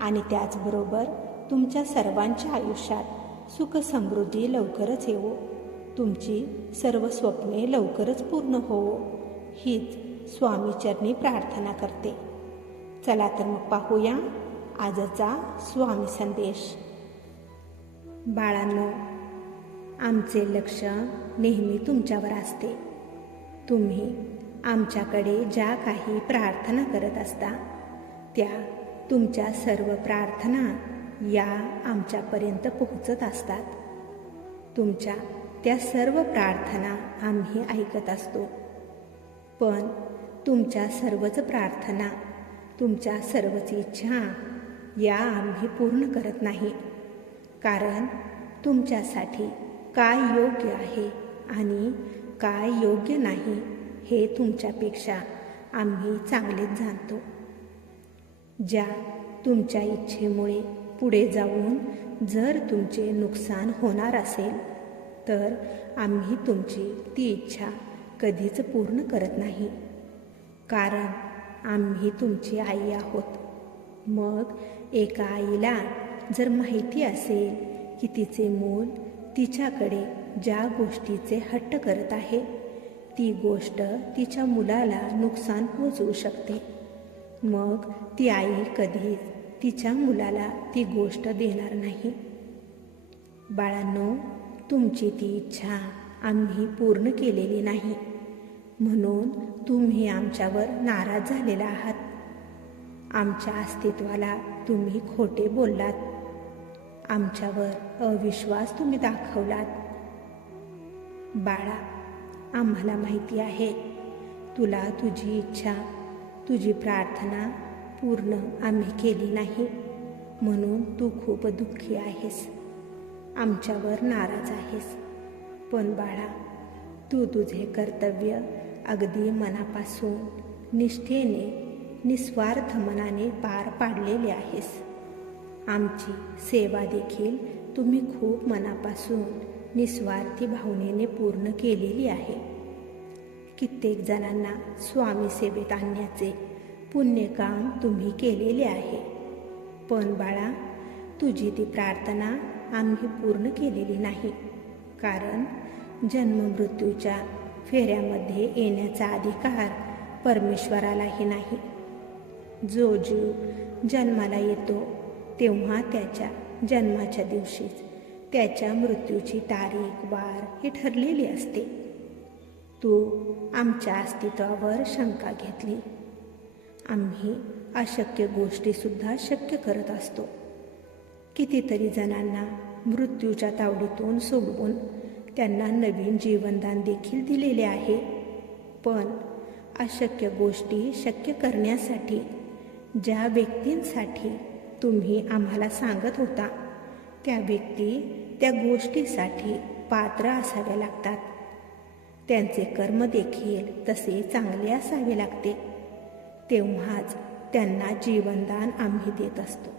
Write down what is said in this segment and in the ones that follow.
आणि त्याचबरोबर तुमच्या सर्वांच्या आयुष्यात सुख समृद्धी लवकरच येवो. तुमची सर्व स्वप्ने लवकरच पूर्ण होवो. हीच स्वामीचरणी प्रार्थना करते. चला तर मग पाहूया आजचा स्वामी संदेश. बाळांनो आमचे लक्ष नेहमी तुमच्यावर असते. तुम्ही आमच्याकडे ज्या काही प्रार्थना करत असता त्या तुमच्या सर्व प्रार्थना या आमच्यापर्यंत पोहोचत असतात. तुमच्या त्या सर्व प्रार्थना आम्ही ऐकत असतो. पण तुमच्या सर्वच प्रार्थना तुमच्या सर्वच इच्छा या आम्ही पूर्ण करत नाही. कारण तुमच्यासाठी काय योग्य आहे आणि काय योग्य नाही हे तुमच्यापेक्षा आम्ही चांगलेच जाणतो. ज्या तुमच्या इच्छेमुळे पुढे जाऊन जर तुमचे नुकसान होणार असेल तर आम्ही तुमची ती इच्छा कधीच पूर्ण करत नाही. कारण आम्ही तुमची आई आहोत. मग एका आईला जर माहिती असेल की तिचे मूल तिच्याकडे ज्या गोष्टीचे हट्ट करत आहे ती गोष्ट तिच्या मुलाला नुकसान पोचवू शकते. मग ती आई कधीच तिच्या मुलाला ती गोष्ट देणार नाही? बाळांनो तुमची ती इच्छा आम्ही पूर्ण केलेली नाही. म्हणून तुम्ही आमच्यावर नाराज झालेला आहात. आमच्या अस्तित्वाला तुम्ही खोटे बोललात. आमच्यावर अविश्वास तुम्ही दाखवलात. बाळा आम्हाला माहिती आहे तुला तुझी इच्छा तुझी प्रार्थना पूर्ण आम्ही केली नाही. म्हणून तू खूप दुःखी आहेस. आमच्यावर नाराज आहेस. पण बाळा तू तुझे कर्तव्य अगदी मनापासून निष्ठेने निस्वार्थ मनाने पार पाडलेले आहेस. आमची सेवा देखील तुम्ही खूप मनापासून निस्वार्थी भावनेने पूर्ण केलेली आहे. कित्येक जणांना स्वामी सेवेत आणण्याचे पुण्यकाम तुम्ही केलेले आहे. पण बाळा तुझी ती प्रार्थना आम्ही पूर्ण केलेली नाही. कारण जन्ममृत्यूच्या फेऱ्यामध्ये येण्याचा अधिकार परमेश्वरालाही नाही. जो जीव जन्माला येतो तेव्हा त्याच्या जन्माच्या दिवशीच त्याच्या मृत्यूची तारीख वार ही ठरलेली असते. तू आमच्या अस्तित्वावर शंका घेतली. आम्ही अशक्य गोष्टीसुद्धा शक्य करत असतो. कितीतरी जणांना मृत्यूच्या तावडीतून सोडवून त्यांना नवीन जीवनदान देखील दिलेले आहे. पण अशक्य गोष्टी शक्य करण्यासाठी ज्या व्यक्तींसाठी तुम्ही आम्हाला सांगत होता त्या व्यक्ती त्या गोष्टीसाठी पात्र असाव्या लागतात. त्यांचे कर्म देखील तसे चांगले असावे लागते. तेव्हाच त्यांना जीवनदान आम्ही देत असतो.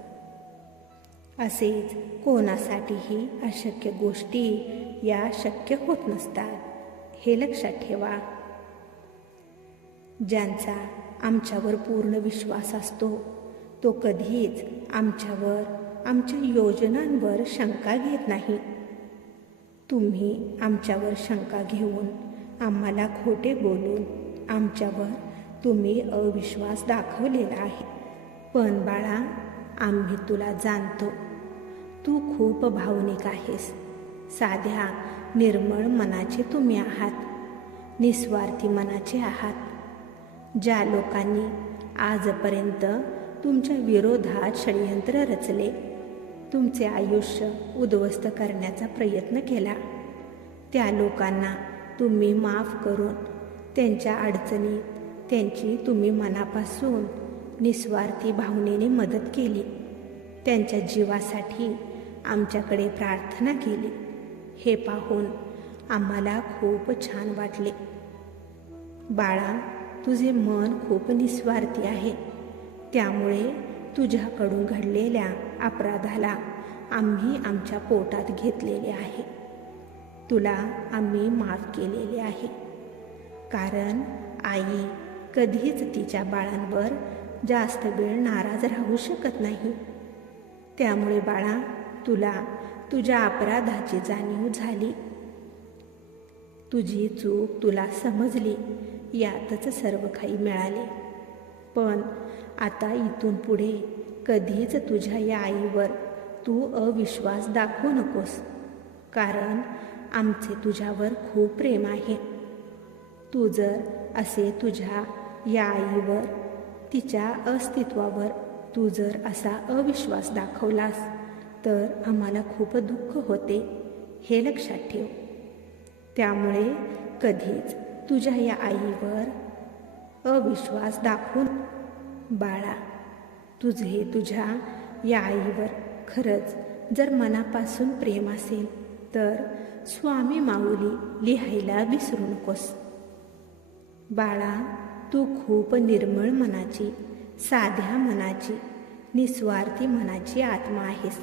असेच कोणासाठीही अशक्य गोष्टी या शक्य होत नसतात हे लक्षात ठेवा. ज्यांचा आमच्यावर पूर्ण विश्वास असतो तो कधीच आमच्यावर आमच्या योजनांवर शंका घेत नाही. तुम्ही आमच्यावर शंका घेऊन आम्हाला खोटे बोलून आमच्यावर तुम्ही अविश्वास दाखवलेला आहे. पण बाळा आम्ही तुला जाणतो. तू खूप भावनिक आहेस. साध्या निर्मळ मनाचे तुम्ही आहात. निस्वार्थी मनाचे आहात. ज्या लोकांनी आजपर्यंत तुमच्या विरोधात षडयंत्र रचले तुमचे आयुष्य उद्ध्वस्त करण्याचा प्रयत्न केला त्या लोकांना तुम्ही माफ करून त्यांच्या अडचणीत त्यांची तुम्ही मनापासून निस्वार्थी भावनेने मदत केली. त्यांच्या जीवासाठी आमच्याकडे प्रार्थना केली. हे पाहून आम्हाला खूप छान वाटले. बाळा तुझे मन खूप निस्वार्थी आहे. त्यामुळे तुझ्याकडून घडलेल्या अपराधाला आम्ही आमच्या पोटात घेतलेले आहे. तुला आम्ही माफ केलेले आहे. कारण आई कधीच तिच्या बाळांवर जास्त वेळ नाराज राहू शकत नाही. त्यामुळे बाळा तुला तुझ्या अपराधाची जाणीव झाली. तुझी चूक तुला समजली यातच सर्व काही मिळाले. पण आता इथून पुढे कधीच तुझ्या या आईवर तू अविश्वास दाखवू नकोस. कारण आमचे तुझ्यावर खूप प्रेम आहे. तू जर असे तुझ्या या आईवर तिच्या अस्तित्वावर तू जर असा अविश्वास दाखवलास तर आम्हाला खूप दुःख होते हे लक्षात ठेव. त्यामुळे कधीच तुझ्या या आईवर अविश्वास दाखवून बाळा तुझे तुझ्या या आईवर खरंच जर मनापासून प्रेम असेल तर स्वामी माऊली लिहायला विसरू नकोस. बाळा तू खूप निर्मळ मनाची साध्या मनाची निस्वार्थी मनाची आत्मा आहेस.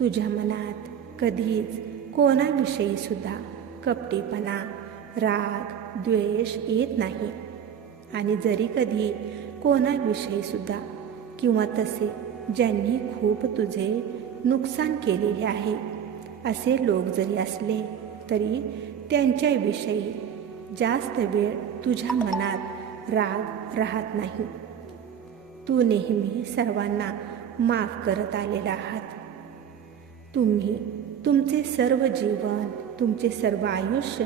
तुझ्या मनात कधीच कोणाविषयी सुद्धा कपटीपणा राग द्वेष येत नाही. आणि जरी कधी कोणाविषयी सुद्धा किंवा तसे ज्यांनी खूप तुझे नुकसान केलेले आहे असे लोक जरी असले तरी त्यांच्याविषयी जास्त वेळ तुझ्या मनात राग राहत नाही. तू नेहमी सर्वांना माफ करत आलेला आहात. तुम्ही तुमचे सर्व जीवन तुमचे सर्व आयुष्य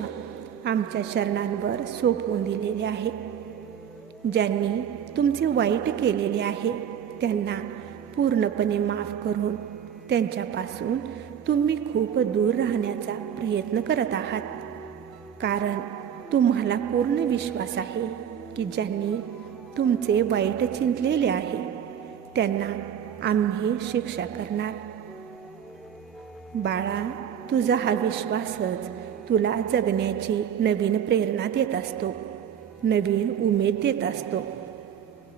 आमच्या चरणांवर सोपवून दिलेले आहे. ज्यांनी तुमचे वाईट केलेले आहे त्यांना पूर्णपणे माफ करून त्यांच्यापासून तुम्ही खूप दूर राहण्याचा प्रयत्न करत आहात. कारण तुम्हाला पूर्ण विश्वास आहे की ज्यांनी तुमचे वाईट चिंतलेले आहे त्यांना आम्ही शिक्षा करणार. बाळा तुझा हा विश्वासच तुला जगण्याची नवीन प्रेरणा देत असतो नवीन उमेद देत असतो.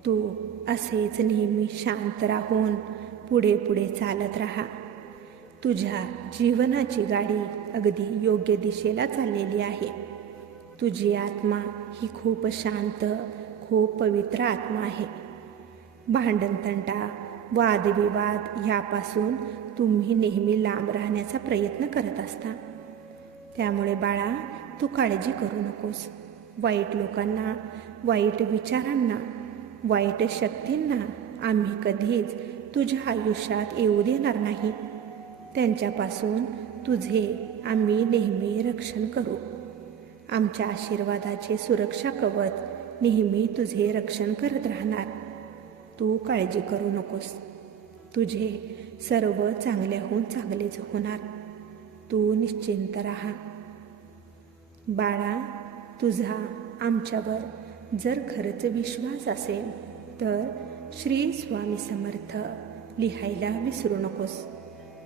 तू असेच नेहमी शांत राहून पुढे पुढे चालत राहा. तुझ्या जीवनाची गाडी अगदी योग्य दिशेला चाललेली आहे. तुझी आत्मा ही खूप शांत खूप पवित्र आत्मा आहे. भांडणतंटा वादविवाद यापासून तुम्ही नेहमी लांब राहण्याचा प्रयत्न करत असता. त्यामुळे बाळा तू काळजी करू नकोस. वाईट लोकांना वाईट विचारांना वाईट शक्तींना आम्ही कधीच तुझ्या आयुष्यात येऊ देणार नाही. त्यांच्यापासून तुझे आम्ही नेहमी रक्षण करू. आमच्या आशीर्वादाचे सुरक्षा कवच नेहमी तुझे रक्षण करत राहणार. तू काळजी करू नकोस. तुझे सर्व चांगल्याहून चांगलेच होणार. तू निश्चिंत राहा. बाळा तुझा आमच्यावर जर खरंच विश्वास असेल तर श्री स्वामी समर्थ लिहायला विसरू नकोस.